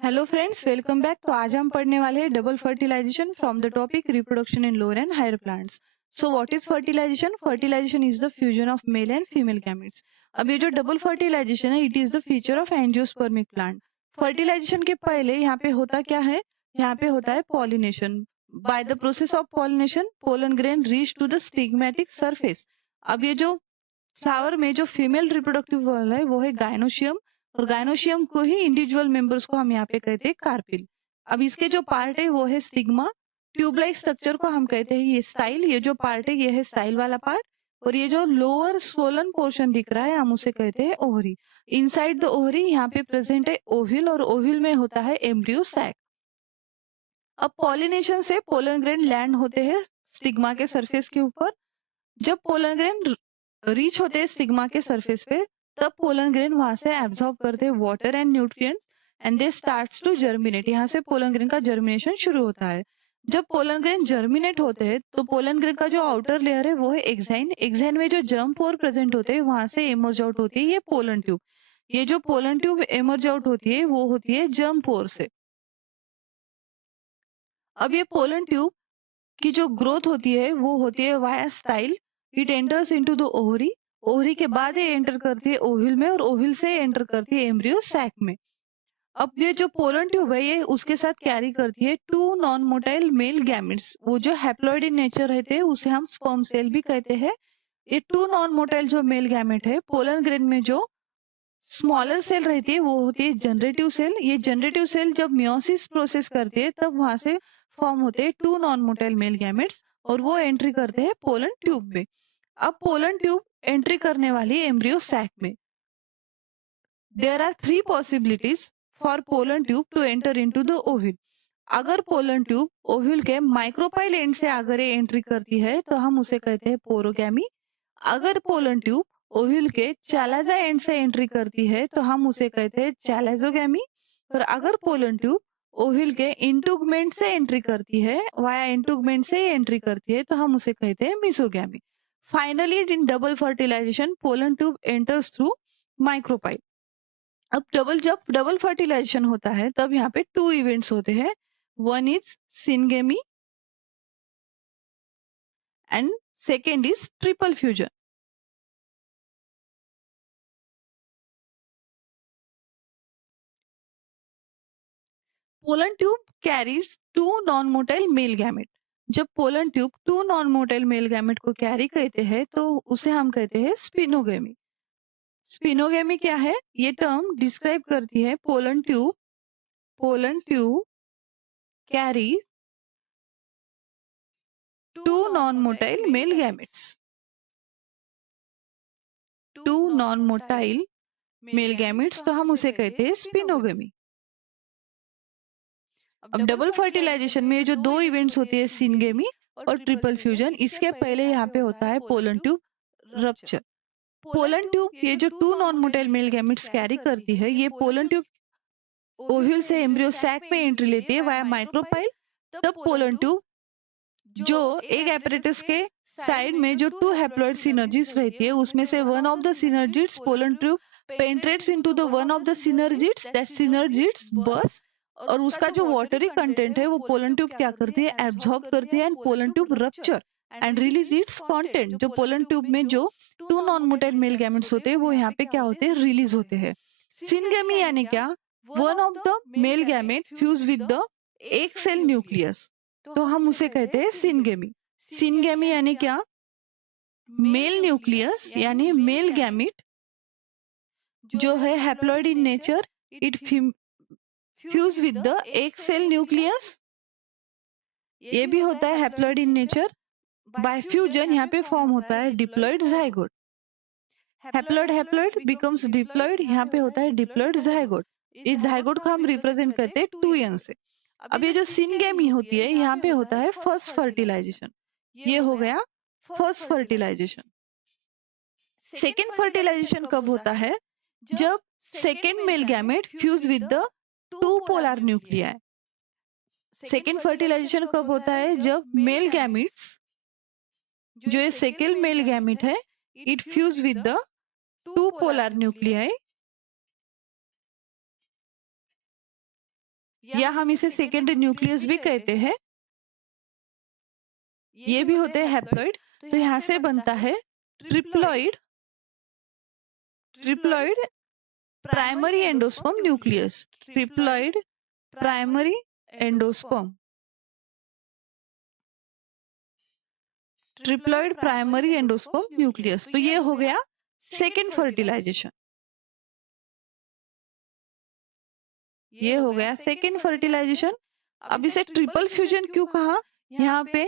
Hello friends, welcome back. तो आज हम पढ़ने वाले हैं double fertilization from the topic reproduction in lower and higher plants. So what is fertilization? Fertilization is the fusion of male and female gametes. अब ये जो double fertilization है, it is the feature of angiospermic plant. Fertilization के पहले यहाँ पे होता क्या है? यहाँ पे होता है pollination. By the process of pollination pollen grain reach to the stigmatic surface. अब ये जो फ्लावर में जो फीमेल रिप्रोडक्टिव वॉल है वो है गायनोशियम, और गायनोशियम को ही इंडिविजुअल मेंबर्स को हम यहाँ पे कहते हैं कार्पिल। अब इसके जो पार्ट है वो है स्टिग्मा। ट्यूबलाइक स्ट्रक्चर को हम कहते हैं ये स्टाइल। ये जो पार्ट है ये है स्टाइल वाला पार्ट, और ये जो लोअर स्वोलन पोर्शन दिख रहा है हम उसे कहते हैं ओवरी। इनसाइड द ओवरी यहाँ पे प्रेजेंट है ओव्यूल, और ओव्यूल में होता है एम्ब्रियो सैक। अब पॉलिनेशन से पोलन ग्रेन लैंड होते हैं स्टिग्मा के सरफेस के ऊपर। जब पोलन ग्रेन रीच होते हैं स्टिग्मा के सरफेस पे, तब पोलन ग्रेन वहां से एब्जॉर्ब करते हैं water and nutrients and they starts to germinate. यहाँ से पोलन ग्रेन का जर्मिनेशन शुरू होता है। जब पोलन ग्रेन जर्मिनेट होते हैं तो पोलन ग्रेन का जो आउटर लेयर है वो है एक्साइन। एक्साइन में जो जर्म पोर प्रेजेंट होते हैं वहां से एमर्ज आउट होती है ये पोलन ट्यूब। ये जो पोलन ट्यूब एमर्ज आउट होती है वो होती है जर्म पोर से। अब ये पोलन ट्यूब की जो ग्रोथ होती है वो होती है via style. It enters into the ovary. Ovary के बाद ये एंटर करती है ओव्यूल में, और ओव्यूल से एंटर करती है एम्ब्रियो सैक में। अब ये जो पोलन ट्यूब है ये उसके साथ कैरी करती है two non motile male gametes. वो जो हैप्लॉइड इन नेचर रहते हैं उसे हम स्पर्म सेल भी कहते हैं। ये टू नॉन मोटाइल जो मेल गैमेट है, पोलन ग्रेन में जो स्मॉलर सेल रहती है वो होती है जनरेटिव सेल। ये जनरेटिव सेल जब मियोसिस प्रोसेस करती है तब वहां से फॉर्म होते हैं two non motile male gametes, और वो एंट्री करते हैं पोलन ट्यूब में। अब पोलन ट्यूब एंट्री करने वाली एम्ब्रियो सैक में। There are three possibilities for pollen tube to enter into the ovule. अगर पोलन ट्यूब ओव्यूल के माइक्रोपाइल एंड से अगर ये एंट्री करती है तो हम उसे कहते हैं पोरोगैमी। अगर पोलन ट्यूब ओव्यूल के चैलाजा एंड से एंट्री करती है तो हम उसे कहते हैं चैलाजोगैमी। और अगर पोलन ट्यूब ओव्यूल के इंटुगमेंट से एंट्री करती है, वाया इंटुगमेंट से एंट्री करती है, तो हम उसे कहते हैं mesogamy. Finally in double fertilization pollen tube enters through micropyle. अब जब डबल फर्टिलाइजेशन होता है तब यहाँ पे टू इवेंट्स होते हैं। One is syngamy and second is triple fusion. Pollen tube carries two non motile male gamete. जब pollen tube two non motile male gamete को कैरी करते हैं तो उसे हम कहते हैं स्पिनोगेमी। स्पिनोगेमी क्या है? ये टर्म डिस्क्राइब करती है pollen tube carries two non motile male gametes. Two non motile male gametes, तो हम उसे कहते हैं स्पिनोगेमी। अब डबल फर्टिलाइजेशन में जो दो इवेंट्स होती है सिनगेमी और ट्रिपल फ्यूजन, इसके पहले यहाँ पे होता है pollen tube rupture. Pollen tube ये जो two non motile male gametes carry करती है, ये पोलन ट्यूब ओव्यूल से एम्ब्रियो सैक में एंट्री लेती है वाया माइक्रोपाइल। तब पोलन ट्यूब जो एक एपरेटस के साइड में जो टू हैप्लॉइड सिनर्जिड्स रहती है उसमें से one of the synergids pollen tube penetrates into the one of the synergids, that synergids burst, और उसका जो वाटरी कंटेंट है वो पोलन ट्यूब क्या करती है? एब्जॉर्ब करती है, and pollen tube rupture and release its content. जो पोलन ट्यूब में जो two non motile male gametes होते हैं वो यहाँ पे क्या होते हैं? रिलीज होते हैं। सिनगेमी यानी क्या? One of the mail gamete fuse with the एक सेल न्यूक्लियस, तो हम उसे कहते हैं सिनगेमी। सिनगेमी यानी क्या? मेल न्यूक्लियस यानी मेल गैमेट जो है haploid in nature, it fuse with the एक सेल न्यूक्लियस। ये भी होता है haploid in nature. Bye fusion यहाँ पे फॉर्म होता है diploid zygote. Haploid haploid becomes diploid, यहाँ पे होता है डिप्लॉइड जाइगोट। इस जाइगोट को हम रिप्रेजेंट करते हैं 2n से। अब ये जो सिनगेमी होती है यहाँ पे होता है फर्स्ट फर्टिलाइजेशन। ये हो गया फर्स्ट फर्टिलाइजेशन। सेकेंड फर्टिलाइजेशन कब होता है? जब second male gamete fuse with the two polar nuclei. Second fertilization कब होता है? जब मेल गैमेट्स जो ये सेकेंड मेल गैमेट है it fuse with the two polar nuclei या हम इसे सेकेंडरी न्यूक्लियस भी कहते हैं। ये भी होते हैं हैप्लॉइड। तो यहाँ से बनता है triploid, triploid primary endosperm nucleus, triploid primary endosperm, triploid primary endosperm nucleus. तो ये हो गया सेकेंड फर्टिलाइजेशन, ये हो गया सेकेंड फर्टिलाइजेशन। अब इसे ट्रिपल फ्यूजन क्यों कहा? यहाँ पे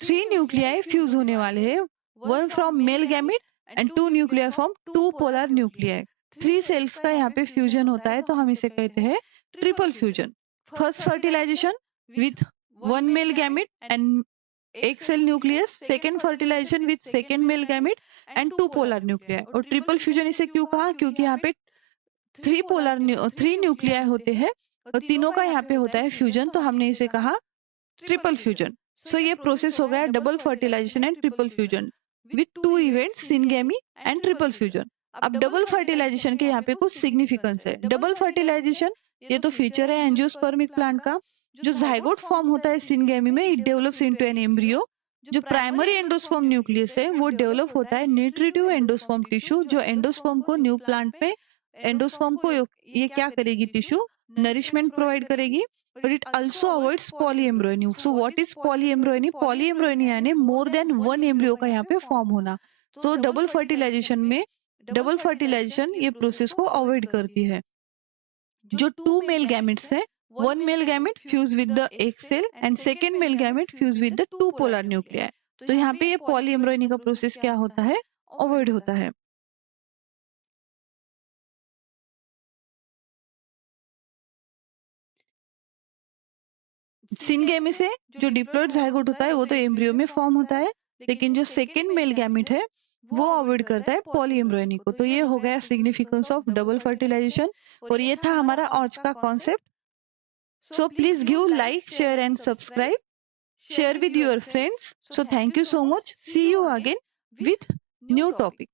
3 न्यूक्लियाई फ्यूज होने वाले हैं, 1 from male gamete and 2 nuclear from 2 polar nuclei. 3 cells का यहाँ पे फ्यूजन होता है, तो हम इसे कहते हैं triple fusion. First fertilisation with 1 male gamete and एक cell nucleus, second fertilisation with second male gamete and 2 polar nuclei. और ट्रिपल फ्यूजन इसे क्यों कहा? क्योंकि यहाँ पे 3 न्यूक्लियाई होते हैं और तीनों का यहाँ पे होता है फ्यूजन, तो हमने इसे कहा ट्रिपल फ्यूजन। सो ये प्रोसेस हो गया double fertilization and triple fusion with 2 events, syngamy and triple fusion. अब डबल फर्टिलाइजेशन के यहाँ पे कुछ सिग्निफिकेंस है। डबल फर्टिलाइजेशन ये तो फीचर है एंजियोस्पर्मिक प्लांट का। जो जाइगोट फॉर्म होता है सिनगेमी में, it develops into an embryo. जो प्राइमरी एंडोस्पर्म न्यूक्लियस है वो डेवलप होता है न्यूट्रिटिव एंडोस्पर्म टिश्यू, जो एंडोस्पर्म को न्यू प्लांट में, एंडोस्पर्म को ये क्या करेगी? टिश्यू नरिशमेंट प्रोवाइड करेगी। But it also avoids polyembryony. So what is polyembryony? Polyembryony यानी more than 1 embryo का यहाँ पे फॉर्म होना। तो डबल फर्टिलाइजेशन में, डबल फर्टिलाइजेशन ये प्रोसेस को अवॉइड करती है। जो 2 मेल गैमेट्स है, 1 male gamete fuse with the एक cell and second male gamete fuse with the 2 polar nuclei. तो यहाँ पे ये पॉलीएम्ब्रॉयनी का प्रोसेस क्या होता है? अवॉइड होता है। सिनगेमी से जो डिप्लॉइड जाइगोट होता है वो तो एम्ब्रियो में फॉर्म होता है, लेकिन जो सेकेंड मेल गैमेट है वो अवॉइड करता है पॉलीएम्ब्रॉयनी को। तो ये हो गया सिग्निफिकेंस ऑफ डबल फर्टिलाइजेशन और ये था हमारा आज का concept. So please give like, share and subscribe, share with your friends. So thank you so much, see you again with new topic.